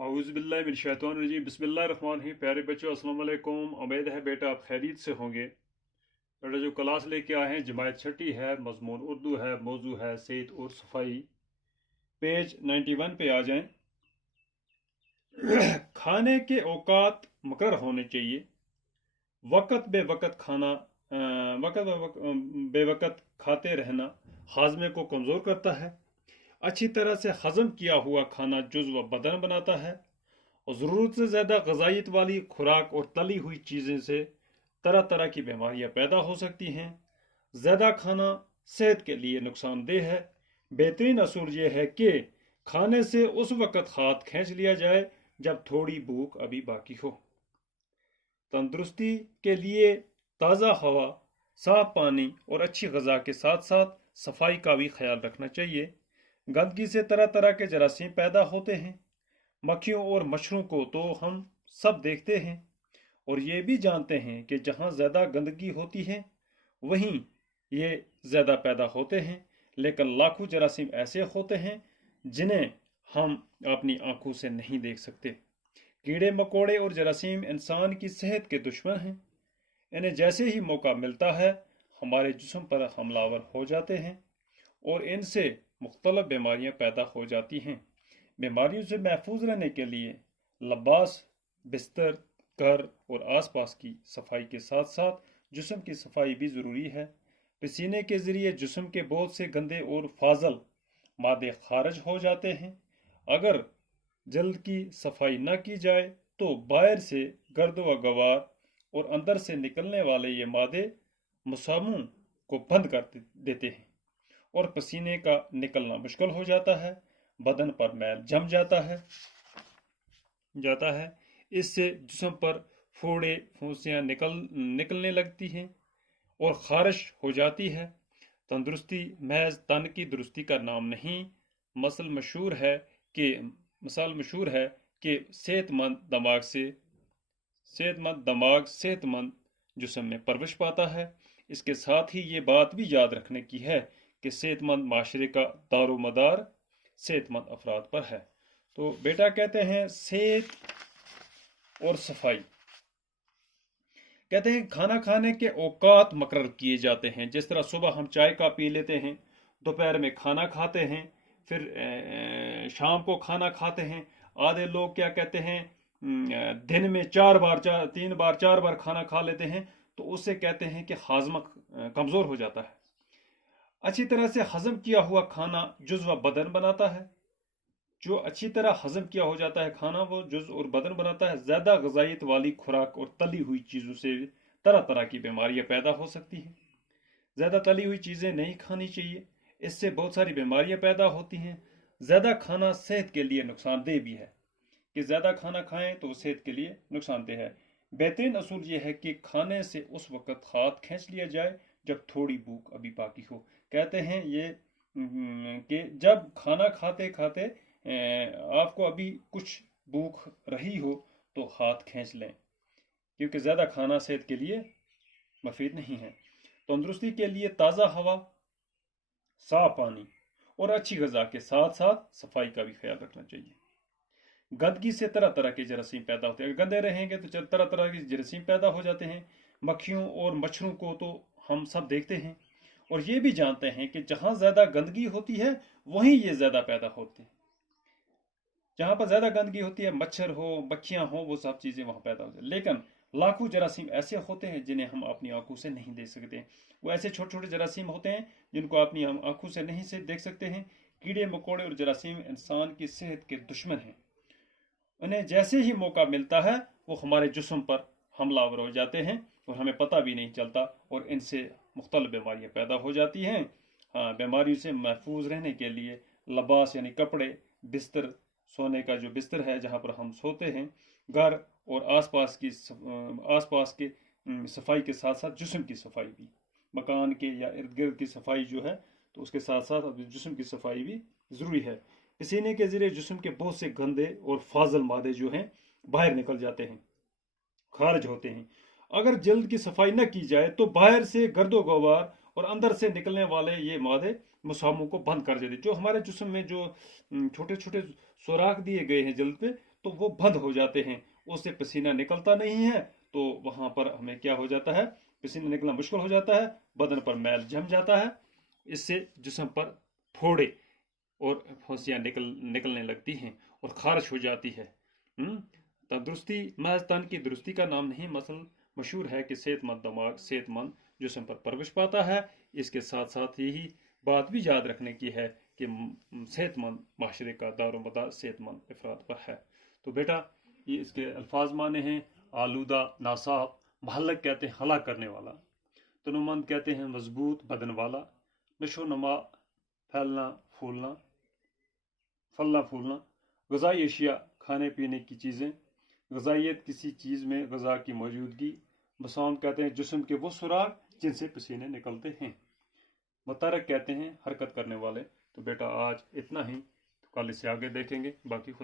औज़ुबिल्लाहिमिनश्शैतानिर्रजीम बिस्मिल्लाहिर्रहमानिर्रहीम। प्यारे बच्चों अस्सलाम वालेकुम। उम्मीद है बेटा आप खैरियत से होंगे। बेटा जो क्लास लेके आए हैं जमात छठी है, मज़मून उर्दू है, मौजू है सेहत और सफाई। पेज 91 पे आ जाएं। खाने के औकात मुकर्रर होने चाहिए। वक़्त बे वक़्त खाना बेवक़्त खाते रहना हाजमे को कमज़ोर करता है। अच्छी तरह से हज़म किया हुआ खाना जुज़्व बदन बनाता है और ज़रूरत से ज़्यादा ग़ज़ाइयत वाली खुराक और तली हुई चीज़ें से तरह तरह की बीमारियां पैदा हो सकती हैं। ज़्यादा खाना सेहत के लिए नुकसानदेह है। बेहतरीन असूल यह है कि खाने से उस वक़्त हाथ खींच लिया जाए जब थोड़ी भूख अभी बाकी हो। तंदुरुस्ती के लिए ताज़ा हवा, साफ पानी और अच्छी ग़ज़ा के साथ साथ सफाई का भी ख्याल रखना चाहिए। गंदगी से तरह तरह के जरासीम पैदा होते हैं। मक्खियों और मच्छरों को तो हम सब देखते हैं और ये भी जानते हैं कि जहाँ ज़्यादा गंदगी होती है वहीं ये ज़्यादा पैदा होते हैं। लेकिन लाखों जरासीम ऐसे होते हैं जिन्हें हम अपनी आंखों से नहीं देख सकते। कीड़े मकोड़े और जरासीम इंसान की सेहत के दुश्मन हैं। इन्हें जैसे ही मौका मिलता है हमारे जिस्म पर हमलावर हो जाते हैं और इनसे मुख्तलिफ बीमारियां पैदा हो जाती हैं। बीमारियों से महफूज रहने के लिए लिबास, बिस्तर, घर और आसपास की सफाई के साथ साथ जिस्म की सफाई भी ज़रूरी है। पसीने के ज़रिए जिस्म के बहुत से गंदे और फाजल मादे खारिज हो जाते हैं। अगर जल्द की सफाई न की जाए तो बाहर से गर्द व गवार और अंदर से निकलने वाले ये मादे मसामों को बंद कर देते हैं और पसीने का निकलना मुश्किल हो जाता है। बदन पर मैल जम जाता है। इससे जिस्म पर फोड़े फुंसियाँ निकलने लगती हैं और खारिश हो जाती है। तंदुरुस्ती महज तन की दुरुस्ती का नाम नहीं। मसल मशहूर है कि सेहतमंद दमाग सेहतमंद जिस्म में परवरिश पाता है। इसके साथ ही ये बात भी याद रखने की है कि सेहतमंद माशरे का दारो मदार सेहतमंद अफराद पर है। तो बेटा कहते हैं सेहत और सफाई। कहते हैं खाना खाने के औकात मुकर्रर किए जाते हैं। जिस तरह सुबह हम चाय का पी लेते हैं, दोपहर में खाना खाते हैं, फिर शाम को खाना खाते हैं। आधे लोग क्या कहते हैं दिन में 3 बार 4 बार खाना खा लेते हैं, तो उससे कहते हैं कि हाजमा कमज़ोर हो जाता है। अच्छी तरह से हजम किया हुआ खाना जुज़्व बदन बनाता है। जो अच्छी तरह हजम किया हो जाता है खाना वो जुज़्व और बदन बनाता है। ज़्यादा ग़ज़ाइयत वाली खुराक और तली हुई चीज़ों से तरह तरह की बीमारियां पैदा हो सकती हैं। ज़्यादा तली हुई चीज़ें नहीं खानी चाहिए, इससे बहुत सारी बीमारियां पैदा होती हैं। ज़्यादा खाना सेहत के लिए नुकसानदेह भी है कि ज़्यादा खाना खाएं तो सेहत के लिए नुकसानदेह है। बेहतरीन असूल ये है कि खाने से उस वक़्त हाथ खींच लिया जाए जब थोड़ी भूख अभी बाकी हो। कहते हैं ये कि जब खाना खाते खाते आपको अभी कुछ भूख रही हो तो हाथ खींच लें, क्योंकि ज़्यादा खाना सेहत के लिए मुफीद नहीं है। तंदुरुस्ती के लिए ताज़ा हवा, साफ पानी और अच्छी ग़ज़ा के साथ साथ सफाई का भी ख्याल रखना चाहिए। गंदगी से तरह तरह के जरासीम पैदा होते हैं। गंदे रहेंगे तो तरह तरह के जरासीम पैदा हो जाते हैं। मक्खियों और मच्छरों को तो हम सब देखते हैं और ये भी जानते हैं कि जहाँ ज़्यादा गंदगी होती है वहीं ये ज़्यादा पैदा होते हैं। जहाँ पर ज़्यादा गंदगी होती है, मच्छर हो, मक्खियाँ हो, वो सब चीज़ें वहाँ पैदा होती हैं। लेकिन लाखों जरासीम ऐसे होते हैं जिन्हें हम अपनी आंखों से नहीं देख सकते। वो ऐसे छोटे छोटे जरासीम होते हैं जिनको अपनी हम आंखों से नहीं से देख सकते हैं। कीड़े मकोड़े और जरासीम इंसान की सेहत के दुश्मन हैं। उन्हें जैसे ही मौका मिलता है वो हमारे जिस्म पर हमलावर हो जाते हैं और हमें पता भी नहीं चलता और इनसे मुख्तलिफ बीमारियां पैदा हो जाती हैं। हाँ, बीमारियों से महफूज रहने के लिए लिबास यानी कपड़े, बिस्तर, सोने का जो बिस्तर है जहाँ पर हम सोते हैं, घर और आसपास के सफाई के साथ साथ जिस्म की सफाई भी, मकान के या इर्द गिर्द की सफाई जो है तो उसके साथ साथ जिस्म की सफाई भी ज़रूरी है। पसीने के ज़रिए जिस्म के बहुत से गंदे और फाजल मादे जो हैं बाहर निकल जाते हैं, खारिज होते हैं। अगर जल्द की सफाई न की जाए तो बाहर से गर्दो गवार और अंदर से निकलने वाले ये मादे मसामों को बंद कर देते। जो हमारे जिस्म में जो छोटे छोटे सुराख दिए गए हैं जल्द पे, तो वो बंद हो जाते हैं, उससे पसीना निकलता नहीं है, तो वहां पर हमें क्या हो जाता है, पसीना निकलना मुश्किल हो जाता है, बदन पर मैल जम जाता है, इससे जिस्म पर फोड़े और फुंसियाँ निकलने लगती हैं और खारिश हो जाती है। तंदुरुस्ती महज तन की दुरुस्ती का नाम नहीं, मशहूर है कि सेहतमंद दिमाग सेहतमंद जिस्म पर परवरिश पाता है। इसके साथ साथ यही बात भी याद रखने की है कि सेहतमंद माशरे का दारोमदार सेहतमंद अफराद पर है। तो बेटा ये इसके अल्फाज माने हैं, आलूदा नासाब, महलक कहते हैं हला करने वाला, तनुमंद कहते हैं मजबूत बदन वाला, नशो नमा फैलना फूलना, फलना फूलना, गज़ाई अशिया खाने पीने की चीज़ें, गज़ाइयत किसी चीज़ में गज़ा की मौजूदगी, मसाम कहते हैं जिस्म के वो सुराग जिनसे पसीने निकलते हैं, मतरक कहते हैं हरकत करने वाले। तो बेटा आज इतना ही, तो कल इसे आगे देखेंगे, बाकी खुद